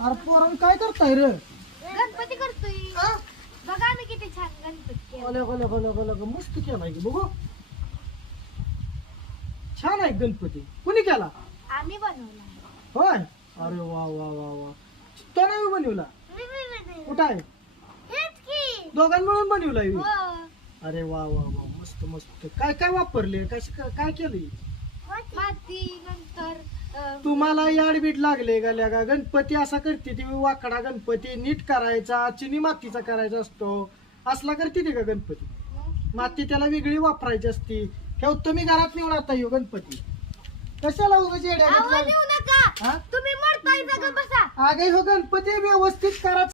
अरे पोरांनो काय करताय रे? गणपती करतोय बघा आम्ही किती छान गणपती केला. मस्त केलाय की बघू. छान आहे गणपती. कुणी केला? आम्ही बनवला. होय. अरे वा वा वा वा. तो नाही बनवला. कुठं आहे? हेच की. दोघांनी मिळून बनवलाय. हो. अरे वा वा वा मस्त मस्त. काय काय वापरले? काय केलं? माती नंतर तुम्हाला याडबीट लागले गाल्या का? गणपती असा करते ती वाकडा गणपती नीट करायचा, चिनी मातीचा करायचा असतो. असला करते ती का गणपती? माती त्याला वेगळी वापरायची असती. हे तुम्ही घरात नेऊन आता येऊ गणपती कशाला उगाच येड्या आवाज घेतला? येऊ नका. हा? तुम्ही मोडताय जागा बसा. अगे हो गणपती व्यवस्थित करा.